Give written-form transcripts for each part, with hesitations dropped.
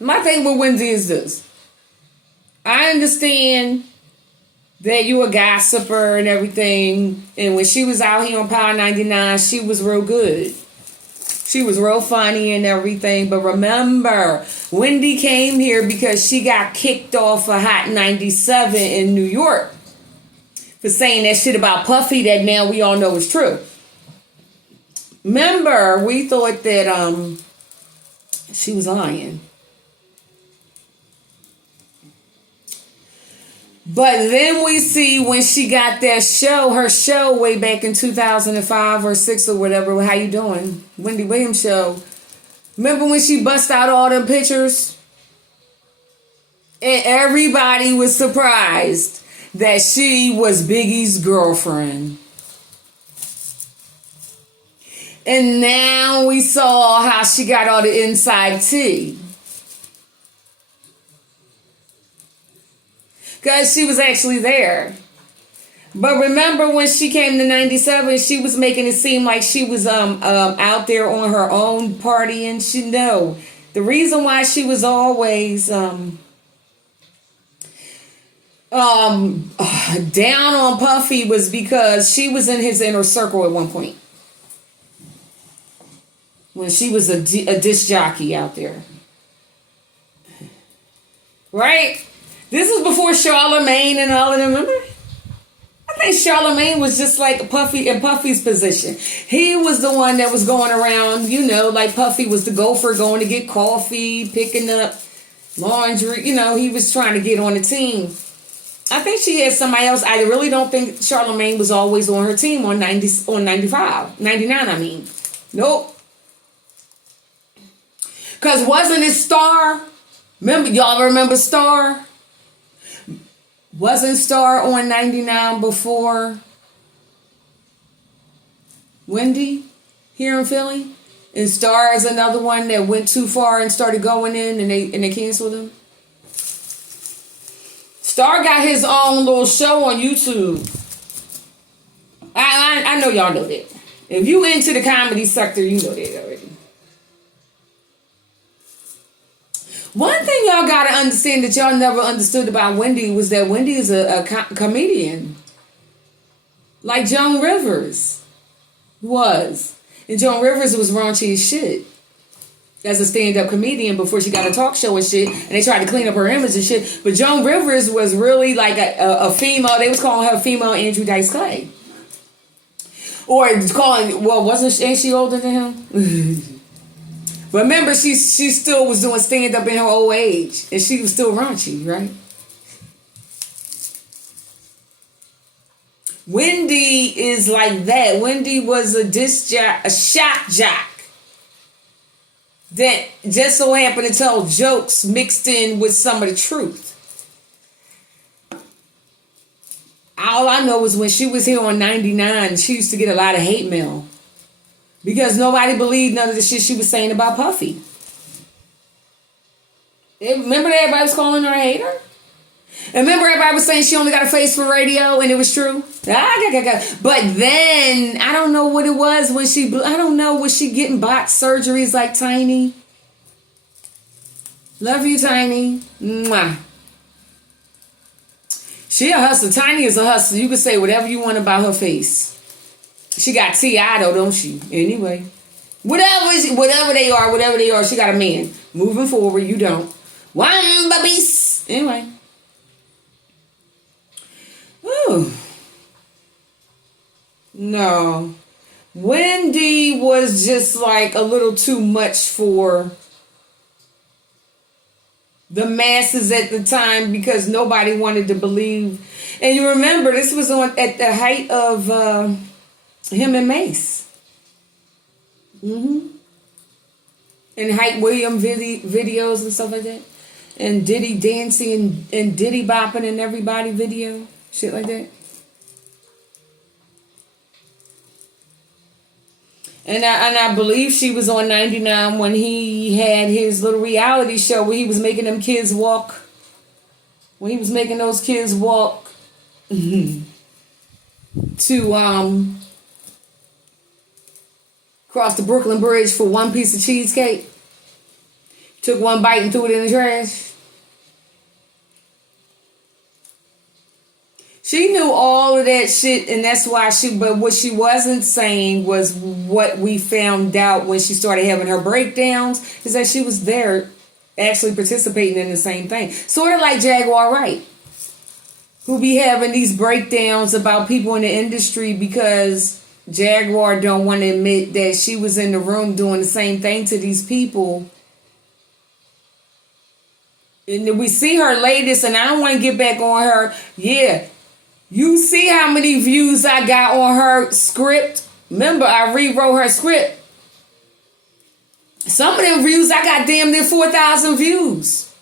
My thing with Wendy is this. I understand that you a gossiper and everything. And when she was out here on Power 99, she was real good. She was real funny and everything. But remember, Wendy came here because she got kicked off of Hot 97 in New York for saying that shit about Puffy that now we all know is true. Remember, we thought that she was lying. But then we see when she got that show, her show way back in 2005 or 6 or whatever. How you doing? Wendy Williams show. Remember when she bust out all them pictures? And everybody was surprised that she was Biggie's girlfriend. And now we saw how she got all the inside tea. Because she was actually there. But remember when she came to 97, she was making it seem like she was out there on her own partying. The reason why she was always down on Puffy was because she was in his inner circle at one point. When she was a disc jockey out there. Right? This is before Charlamagne and all of them, remember? I think Charlamagne was just like Puffy in Puffy's position. He was the one that was going around, like Puffy was the gopher going to get coffee, picking up laundry. He was trying to get on the team. I think she had somebody else. I really don't think Charlamagne was always on her team on 99, I mean. Nope. Because wasn't it Star? Y'all remember Star? Wasn't Star on 99 before Wendy here in Philly? And Star is another one that went too far and started going in and they canceled him. Star got his own little show on YouTube. I know y'all know that. If you into the comedy sector, you know that already. One thing y'all gotta understand that y'all never understood about Wendy was that Wendy is a comedian. Like Joan Rivers was. And Joan Rivers was raunchy as shit. As a stand-up comedian before she got a talk show and shit. And they tried to clean up her image and shit. But Joan Rivers was really like a female. They was calling her female Andrew Dice Clay. Or ain't she older than him? But remember, she still was doing stand-up in her old age. And she was still raunchy, right? Wendy is like that. Wendy was a shock jock. That just so happened to tell jokes mixed in with some of the truth. All I know is when she was here on 99, she used to get a lot of hate mail. Because nobody believed none of the shit she was saying about Puffy. Remember that everybody was calling her a hater? And remember everybody was saying she only got a face for radio and it was true? But then, I don't know what it was when was she getting bot surgeries like Tiny? Love you, Tiny. Mwah. She a hustler. Tiny is a hustler. You can say whatever you want about her face. She got T.I. though, don't she? Anyway. Whatever they are, she got a man. Moving forward, you don't. One babies. Anyway. Ooh. No. Wendy was just like a little too much for the masses at the time because nobody wanted to believe. And you remember, this was at the height of him and Mace. Mm-hmm. And Hype William videos and stuff like that. And Diddy dancing and Diddy bopping in everybody video. Shit like that. And I believe she was on 99 when he had his little reality show where he was making them kids walk. When he was making those kids walk to cross the Brooklyn Bridge for one piece of cheesecake. Took one bite and threw it in the trash. She knew all of that shit, and that's why but what she wasn't saying was what we found out when she started having her breakdowns, is that she was there actually participating in the same thing. Sort of like Jaguar Wright, who be having these breakdowns about people in the industry because Jaguar don't want to admit that she was in the room doing the same thing to these people. And we see her latest, and I don't want to get back on her. Yeah. You see how many views I got on her script? Remember, I rewrote her script. Some of them views, I got damn near 4,000 views.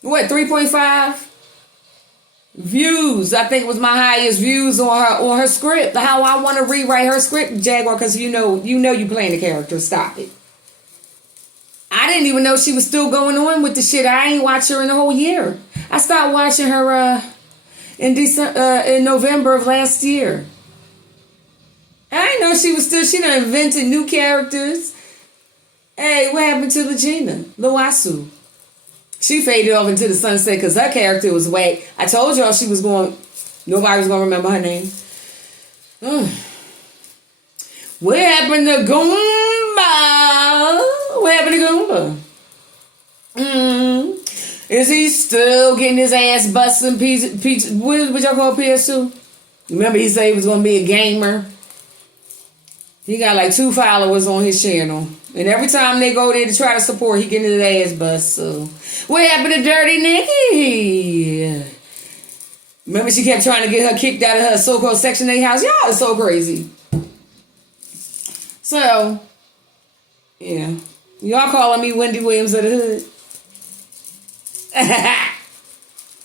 What, 3.5? Views. I think was my highest views on her script. How I want to rewrite her script, Jaguar, because you know you playing the character. Stop it. I didn't even know she was still going on with the shit. I ain't watched her in a whole year. I stopped watching her in November of last year. I didn't know she was still. She done invented new characters. Hey, what happened to Legina Loasu? She faded off into the sunset because her character was whack. I told y'all she was going. Nobody was gonna remember her name. What happened to Goomba? What happened to Goomba? Is he still getting his ass busting? What y'all call PS2? Remember he said he was going to be a gamer? He got like 2 followers on his channel. And every time they go there to try to support, he getting his ass bust. So, what happened to Dirty Nikki? Remember she kept trying to get her kicked out of her so-called Section 8 house? Y'all are so crazy. So, yeah. Y'all calling me Wendy Williams of the Hood?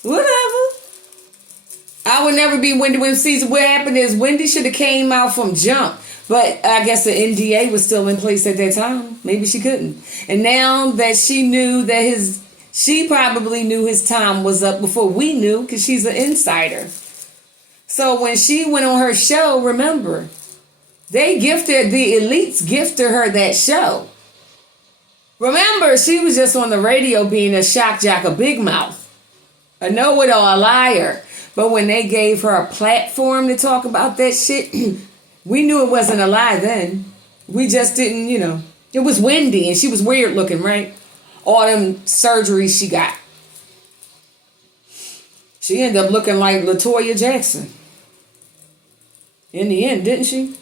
Whatever. I would never be Wendy Williams. See, what happened is Wendy should have came out from jump, but I guess the NDA was still in place at that time. Maybe she couldn't. And now that she knew that she probably knew his time was up before we knew, because she's an insider. So when she went on her show, remember, the elites gifted her that show. Remember, she was just on the radio being a shock jock, a big mouth, a know-it-all, a liar. But when they gave her a platform to talk about that shit, we knew it wasn't a lie then. We just didn't, It was Wendy, and she was weird looking, right? All them surgeries she got. She ended up looking like LaToya Jackson. In the end, didn't she?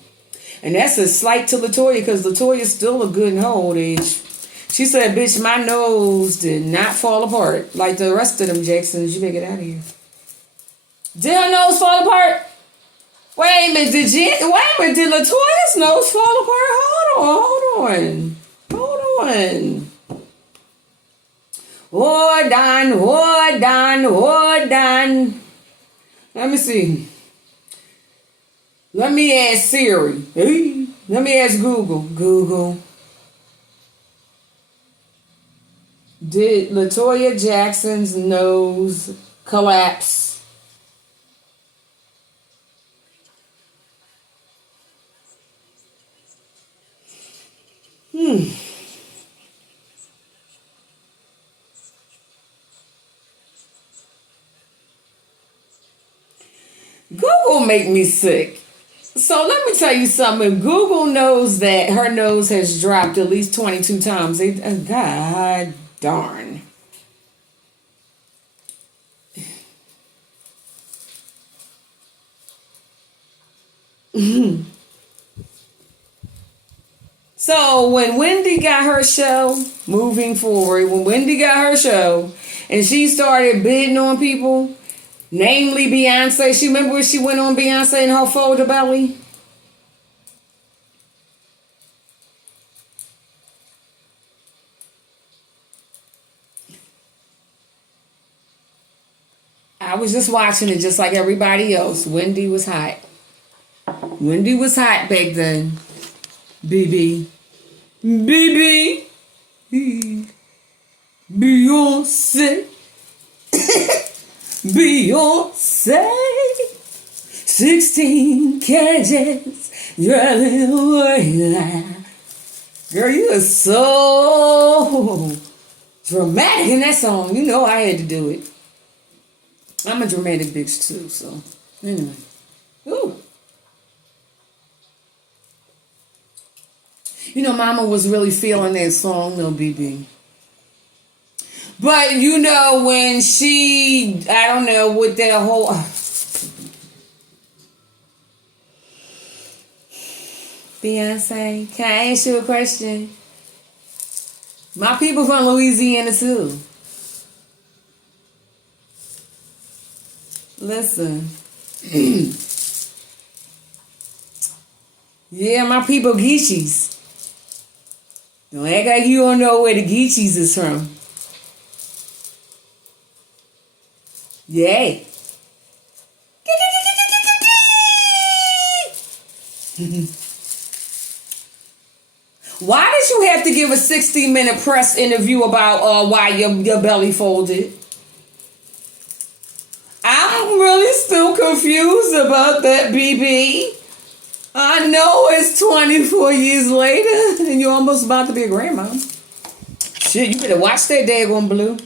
And that's a slight to LaToya, because LaToya's still a good in her old age. She said, bitch, my nose did not fall apart like the rest of them Jacksons. You better get out of here. Did her nose fall apart? Wait a minute, did LaToya's nose fall apart? Hold on. Hold on. Let me see. Let me ask Siri. Let me ask Google. Did LaToya Jackson's nose collapse? Google make me sick. So let me tell you something. Google knows that her nose has dropped at least 22 times. God darn. So when Wendy got her show, moving forward, and she started bidding on people, namely Beyonce. She remember when she went on Beyonce and her folder belly? I was just watching it just like everybody else. Wendy was hot. Wendy was hot back then. BB. Beyonce. Beyonce. 16 carriages driving away. Girl, you are so dramatic in that song. You know I had to do it. I'm a dramatic bitch too, so anyway. Ooh. You know, Mama was really feeling that song, though, BB. But, you know, when she, I don't know, with that whole... Beyonce, can I ask you a question? My people from Louisiana, too. Listen. Yeah, my people Geechees. Don't act like you don't know where the Geechees is from. Yay. Why did you have to give a 60-minute press interview about why your belly folded? I'm really still confused about that, BB. I know it's 24 years later and you're almost about to be a grandma. Shit, you better watch that daggone Blue.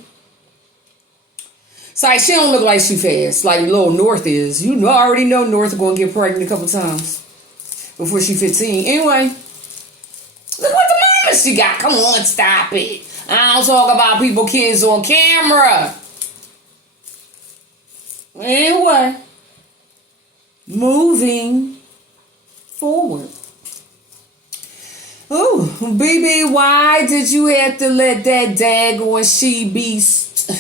Sorry, she don't look like she fast, like little North is. You know, already know North is going to get pregnant a couple times before she 15. Anyway, look what the mama she got. Come on, stop it. I don't talk about people, kids on camera. Anyway, moving forward. Oh, BB, why did you have to let that daggone she-beast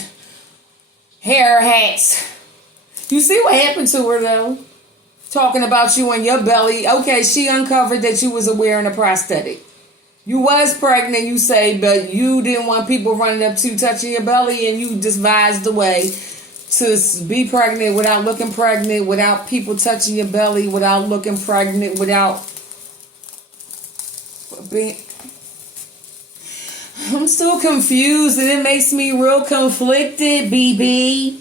hair hats? You see what happened to her, though? Talking about you and your belly. Okay, she uncovered that you was wearing a prosthetic. You was pregnant, you say, but you didn't want people running up to touching your belly, and you devised a way to be pregnant without looking pregnant, without people touching your belly, without looking pregnant, without being... I'm still confused, and it makes me real conflicted, BB.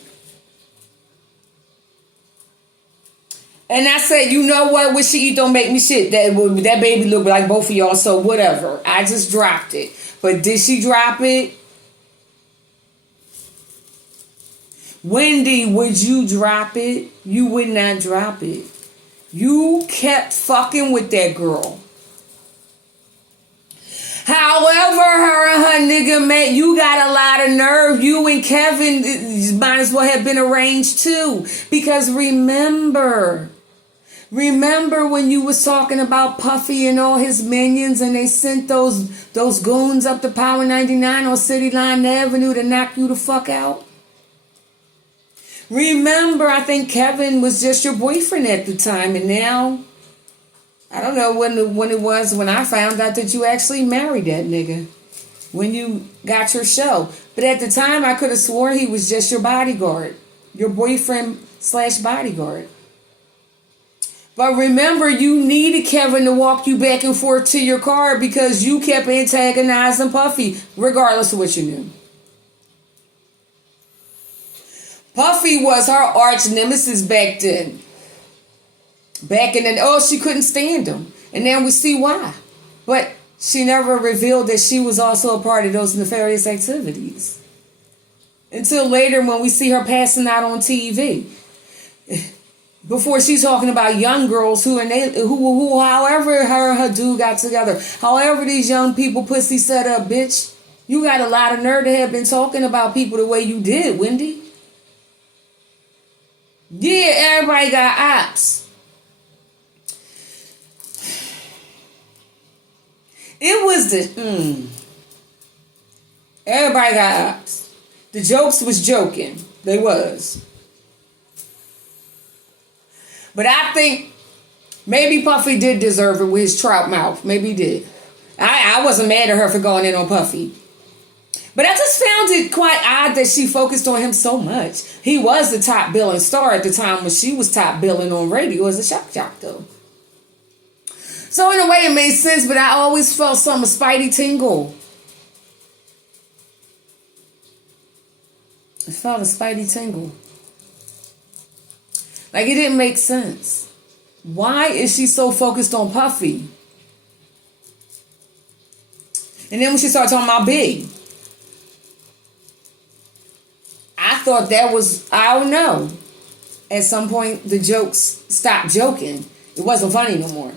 And I said, you know what? What she eat don't make me shit. That baby look like both of y'all, so whatever. I just dropped it. But did she drop it? Wendy, would you drop it? You would not drop it. You kept fucking with that girl. However, her and her nigga met, you got a lot of nerve. You and Kevin might as well have been arranged too. Because remember when you was talking about Puffy and all his minions and they sent those goons up to Power 99 on City Line Avenue to knock you the fuck out? Remember, I think Kevin was just your boyfriend at the time, and now, I don't know when it was when I found out that you actually married that nigga when you got your show. But at the time, I could have sworn he was just your bodyguard, your boyfriend / bodyguard. But remember, you needed Kevin to walk you back and forth to your car because you kept antagonizing Puffy, regardless of what you knew. Puffy was her arch nemesis back then. She couldn't stand him. And now we see why. But she never revealed that she was also a part of those nefarious activities. Until later when we see her passing out on TV. Before she's talking about young girls who however her and her dude got together. However these young people pussy set up, bitch. You got a lot of nerve to have been talking about people the way you did, Wendy. Yeah, everybody got ops. It was everybody got ops. The jokes was joking. They was. But I think maybe Puffy did deserve it with his trout mouth. Maybe he did. I wasn't mad at her for going in on Puffy. But I just found it quite odd that she focused on him so much. He was the top billing star at the time when she was top billing on radio as a shock jock, though. So in a way it made sense, but I always felt some spidey tingle. I felt a spidey tingle. Like it didn't make sense. Why is she so focused on Puffy? And then when she started talking about big, I thought that was, I don't know. At some point, the jokes stopped joking. It wasn't funny no more.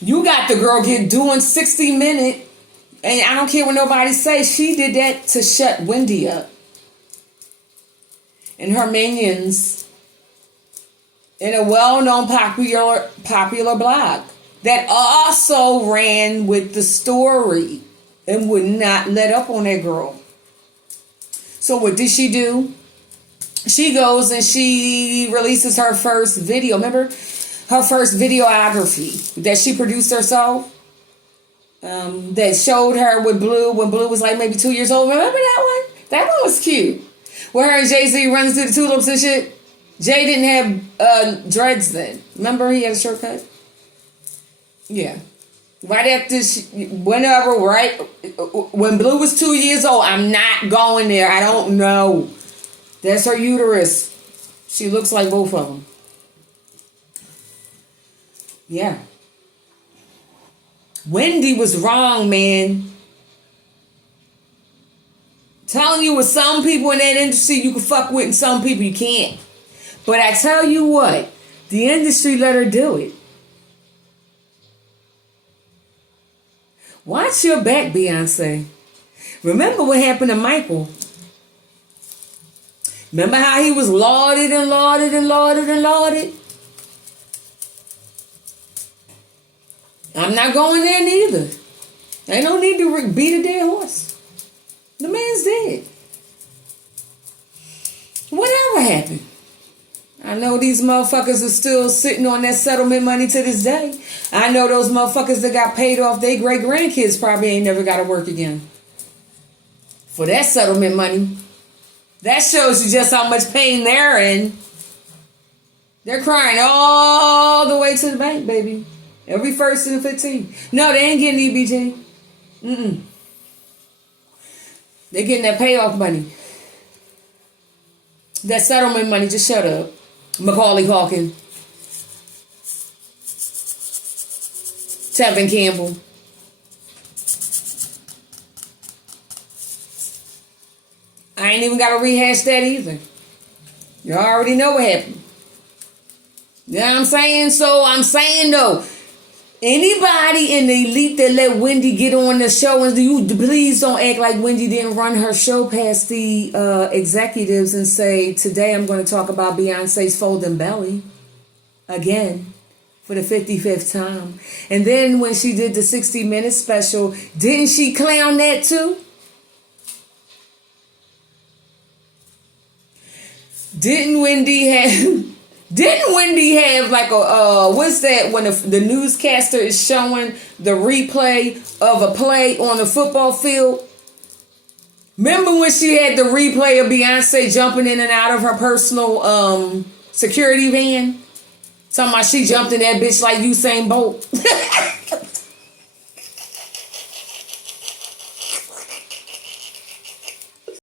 You got the girl doing 60 Minutes, and I don't care what nobody says. She did that to shut Wendy up and her minions in a well-known popular blog that also ran with the story and would not let up on that girl. So what did she do? She goes and she releases her first video. Remember her first videography that she produced herself? That showed her with Blue when Blue was like maybe 2 years old. Remember that one? That one was cute. Where her and Jay-Z runs through the tulips and shit. Jay didn't have dreads then. Remember he had a shortcut? Yeah. Right after whenever, right? When Blue was 2 years old, I'm not going there. I don't know. That's her uterus. She looks like both of them. Yeah. Wendy was wrong, man. Telling you with some people in that industry you can fuck with and some people you can't. But I tell you what, the industry let her do it. Watch your back, Beyonce. Remember what happened to Michael. Remember how he was lauded and lauded and lauded and lauded? I'm not going there neither. Ain't no need to beat a dead horse. The man's dead. Whatever happened? I know these motherfuckers are still sitting on that settlement money to this day. I know those motherfuckers that got paid off their great grandkids probably ain't never got to work again. For that settlement money. That shows you just how much pain they're in. They're crying all the way to the bank, baby. Every 1st and 15th. No, they ain't getting EBT. They're getting that payoff money. That settlement money, just shut up. Macaulay Culkin. Tevin Campbell. I ain't even got to rehash that either. You already know what happened. You know what I'm saying? So I'm saying though, anybody in the elite that let Wendy get on the show, and you please don't act like Wendy didn't run her show past the executives and say, today I'm going to talk about Beyonce's folding belly again for the 55th time. And then when she did the 60 Minutes special, didn't she clown that too? Didn't Wendy have like a what's that when the newscaster is showing the replay of a play on the football field? Remember when she had the replay of Beyonce jumping in and out of her personal security van? Talking about she jumped in that bitch like Usain Bolt.